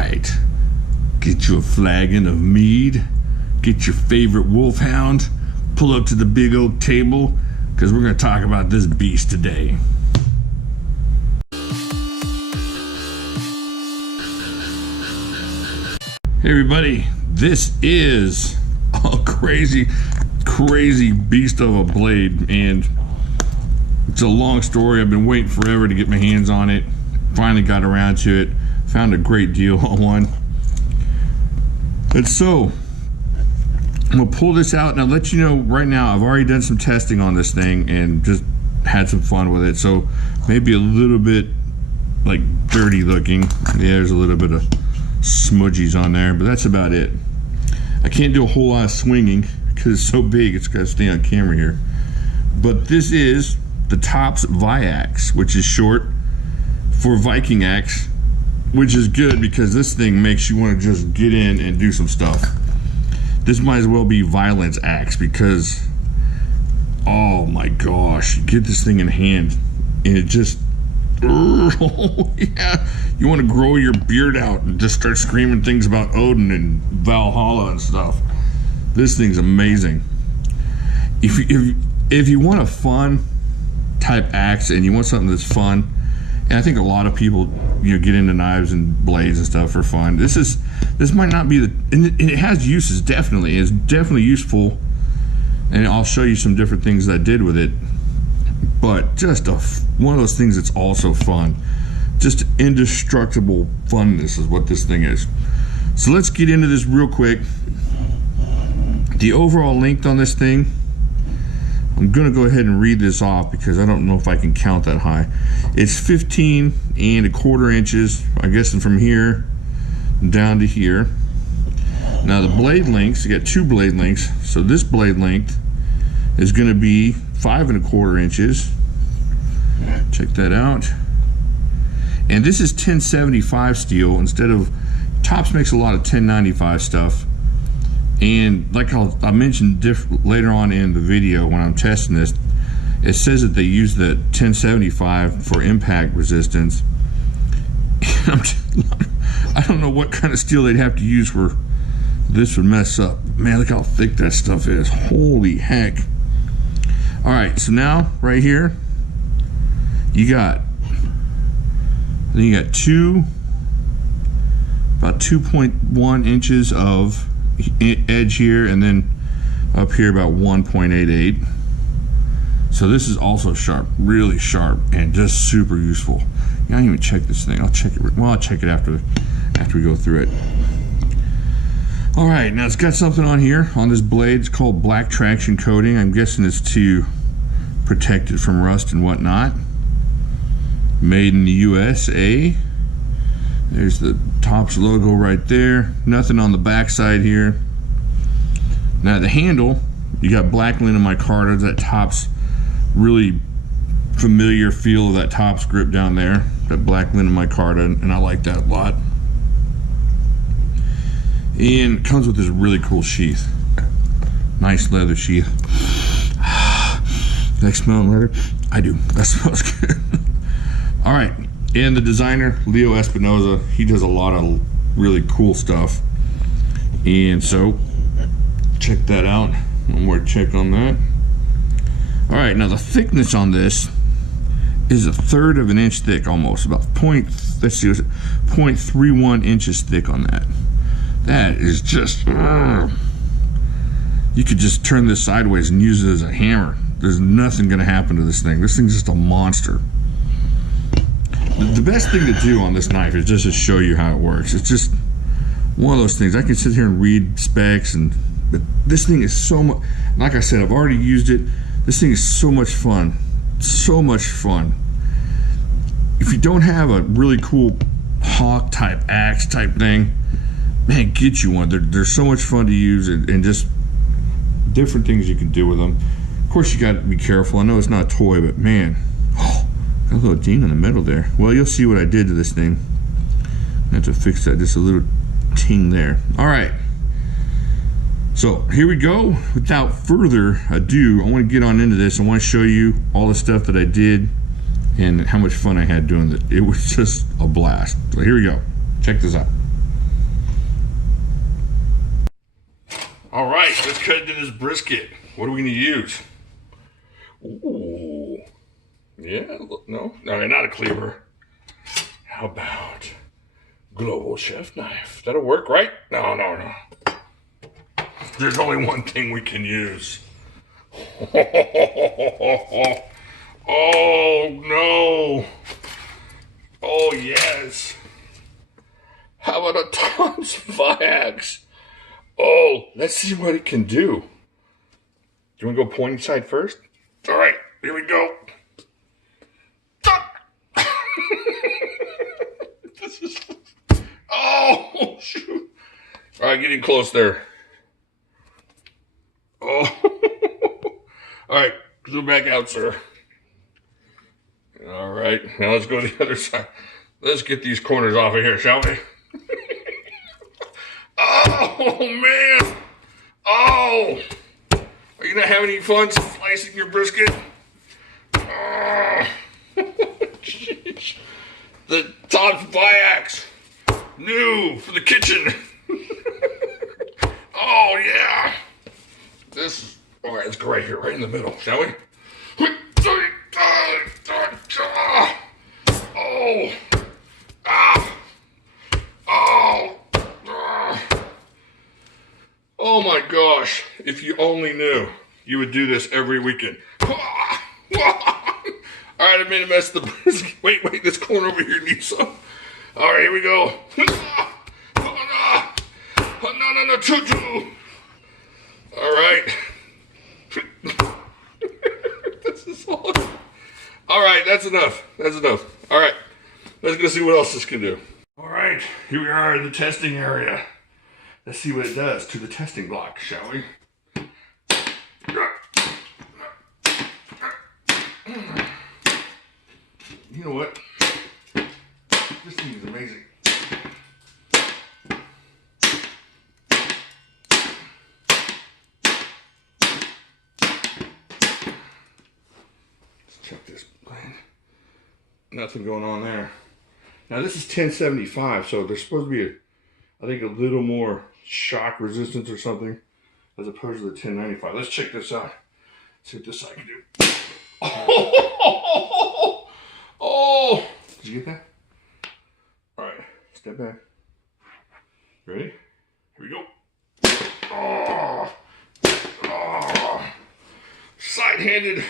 right, get you a flagon of mead, get your favorite wolfhound, pull up to the big oak table, because we're going to talk about this beast today. Hey everybody, this is a crazy beast of a blade, and it's a long story. I've been waiting forever to get my hands on it. Finally got around to it. Found a great deal on one. And so I'm gonna pull this out and I'll let you know right now. I've already done some testing on this thing and just had some fun with it. So maybe a little bit like dirty looking. Yeah, there's a little bit of smudgies on there, but that's about it. I can't do a whole lot of swinging because it's so big. It's got to stay on camera here. But this is the Tops Vi-Axe, which is short for Viking axe, which is good because this thing makes you want to just get in and do some stuff. This might as well be Violence axe because, oh my gosh, you get this thing in hand and it just, oh yeah, you want to grow your beard out and just start screaming things about Odin and Valhalla and stuff. This thing's amazing. If you want a fun type axe and you want something that's fun, and I think a lot of people, you know, get into knives and blades and stuff for fun. This might not be the, and it has uses, definitely. It's definitely useful, and I'll show you some different things that I did with it. But just one of those things that's also fun. Just indestructible funness is what this thing is. So let's get into this real quick. The overall length on this thing, I'm gonna go ahead and read this off because I don't know if I can count that high. It's 15 1/4 inches, I guess, from here down to here. Now the blade lengths, you got two blade lengths. So this blade length is gonna be 5 1/4 inches. Check that out. And this is 1075 steel instead of, Tops makes a lot of 1095 stuff. And like I mentioned later on in the video when I'm testing this, it says that they use the 1075 for impact resistance. I don't know what kind of steel they'd have to use for this would mess up. Man, look how thick that stuff is. Holy heck. All right, so now right here, you got about 2.1 inches of edge here, and then up here about 1.88. So this is also sharp, really sharp, and just super useful. I don't even check this thing. I'll check it. Well, I'll check it after we go through it. All right, now it's got something on here on this blade. It's called black traction coating. I'm guessing it's to protect it from rust and whatnot. Made in the USA. There's the Tops logo right there. Nothing on the back side here. Now the handle, you got black linen micarta. That Tops, really familiar feel of that Tops grip down there. That black linen micarta, and I like that a lot. And it comes with this really cool sheath. Nice leather sheath. Like smelling leather? I do. That smells good. All right. And the designer, Leo Espinoza, he does a lot of really cool stuff. And so, check that out. One more check on that. All right, now the thickness on this is 1/3 of an inch thick, almost. About 0.31 inches thick on that. That is just, you could just turn this sideways and use it as a hammer. There's nothing gonna happen to this thing. This thing's just a monster. The best thing to do on this knife is just to show you how it works. It's just one of those things. I can sit here and read specs, but this thing is so much, like I said, I've already used it. This thing is so much fun. So much fun. If you don't have a really cool hawk type axe type thing, man, get you one. They're so much fun to use, and just different things you can do with them. Of course, you got to be careful. I know it's not a toy, but man, got a little ding in the middle there. Well, you'll see what I did to this thing. I have to fix that, just a little ting there. All right. So here we go. Without further ado, I want to get on into this. I want to show you all the stuff that I did and how much fun I had doing it. It was just a blast. So here we go. Check this out. All right, let's cut into this brisket. What are we gonna use? Ooh, yeah, no, not a cleaver. How about Global Chef knife? That'll work, right? No. There's only one thing we can use. Oh no! Oh yes! How about a Tom's fire axe? Oh, let's see what it can do. Do you want to go pointy side first? All right, here we go. This is... Oh, shoot. All right, getting close there. Oh. All right, zoom back out, sir. All right, now let's go to the other side. Let's get these corners off of here, shall we? Oh, man. Oh. Are you not having any fun slicing your brisket? Oh. Jeez. The Tom's fire axe. New for the kitchen. Oh, yeah. This, all right, let's go right here, right in the middle, shall we? Oh. Ah. Oh. Oh my gosh, if you only knew, you would do this every weekend. All right, I made a mess of the brisket. Wait, this corner over here needs some. All right, here we go. No, choo-choo. All right. This is all right, that's enough. All right, let's go see what else this can do. All right, here we are in the testing area. Let's see what it does to the testing block, shall we? You know what? This thing is amazing. Let's check this blade. Nothing going on there. Now this is 1075, so there's supposed to be I think a little more shock resistance or something as opposed to the 1095. Let's check this out. See what this side can do. Oh! Did you get that? All right, step back. Ready? Here we go. Oh! Side-handed.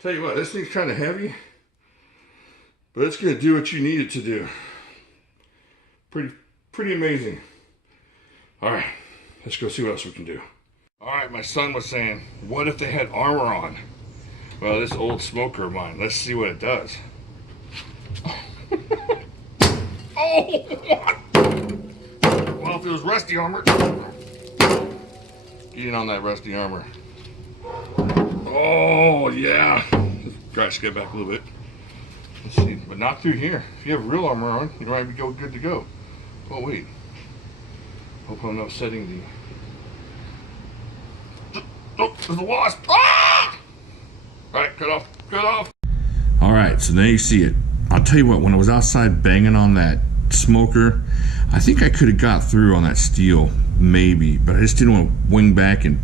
Tell you what, this thing's kind of heavy, but it's going to do what you need it to do. Pretty amazing. All right, let's go see what else we can do. All right, my son was saying, what if they had armor on? Well, this old smoker of mine, let's see what it does. Oh, what? Well, if it was rusty armor, get in on that rusty armor. Oh, yeah. Try to skip back a little bit. Let's see, but not through here. If you have real armor on, you might be good to go. Oh, wait. Hope I'm not setting the... Oh, there's a wasp. Ah! All right, cut off. All right, so now you see it. I'll tell you what, when I was outside banging on that smoker, I think I could have got through on that steel, maybe, but I just didn't want to wing back and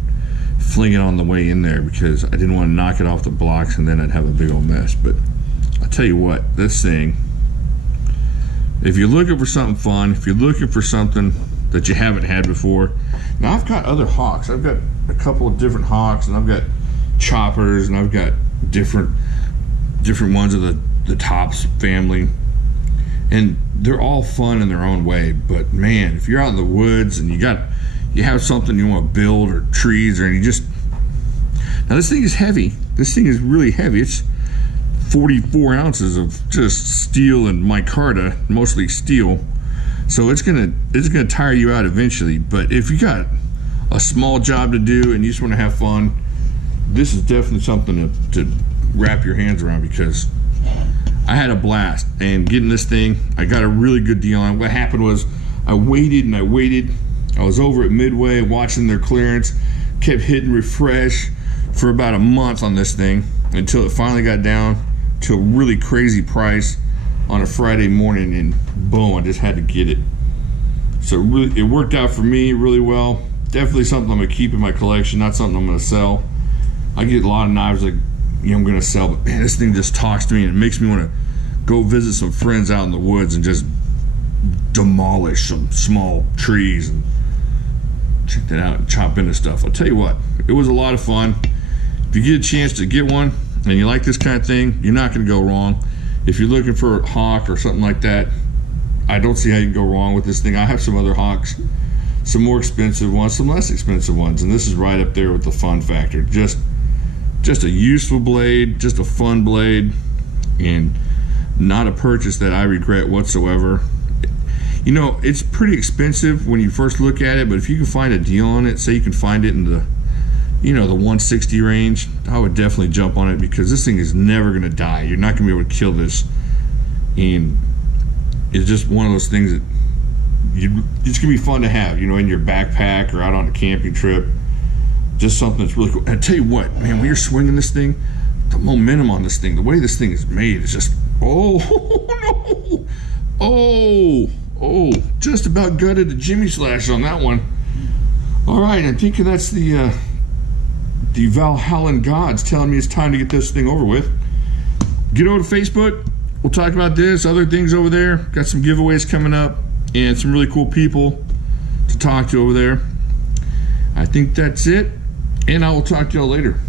fling it on the way in there because I didn't want to knock it off the blocks and then I'd have a big old mess. But I'll tell you what, this thing, if you're looking for something fun, if you're looking for something that you haven't had before, now I've got other hawks. I've got a couple of different hawks, and I've got choppers, and I've got different ones of the Tops family, and they're all fun in their own way. But man, if you're out in the woods and you have something you want to build, or trees, or now this thing is heavy. This thing is really heavy. It's 44 ounces of just steel and micarta, mostly steel. So it's gonna tire you out eventually. But if you got a small job to do and you just want to have fun, this is definitely something to wrap your hands around, because I had a blast. And getting this thing, I got a really good deal on it. What happened was I waited and I was over at Midway watching their clearance, kept hitting refresh for about a month on this thing until it finally got down to a really crazy price on a Friday morning, and boom, I just had to get it. So really, it worked out for me really well. Definitely something I'm gonna keep in my collection, not something I'm gonna sell. I get a lot of knives that I'm gonna sell, but man, this thing just talks to me and it makes me want to go visit some friends out in the woods and just demolish some small trees and check that out and chop into stuff. I'll tell you what, it was a lot of fun. If you get a chance to get one and you like this kind of thing, you're not gonna go wrong. If you're looking for a hawk or something like that, I don't see how you can go wrong with this thing. I have some other hawks, some more expensive ones, some less expensive ones, and this is right up there with the fun factor. Just a useful blade, just a fun blade, and not a purchase that I regret whatsoever. You know, it's pretty expensive when you first look at it, but if you can find a deal on it, say you can find it in the, you know, the 160 range, I would definitely jump on it, because this thing is never gonna die. You're not gonna be able to kill this, and it's just one of those things that it's gonna be fun to have, you know, in your backpack or out on a camping trip. Just something that's really cool. And I tell you what, man, when you're swinging this thing, the momentum on this thing, the way this thing is made, is just, oh no, oh, just about gutted the Jimislash on that one. All right, I think that's the Valhallan gods telling me it's time to get this thing over with. Get over to Facebook. We'll talk about this, other things over there. Got some giveaways coming up and some really cool people to talk to over there. I think that's it, and I will talk to y'all later.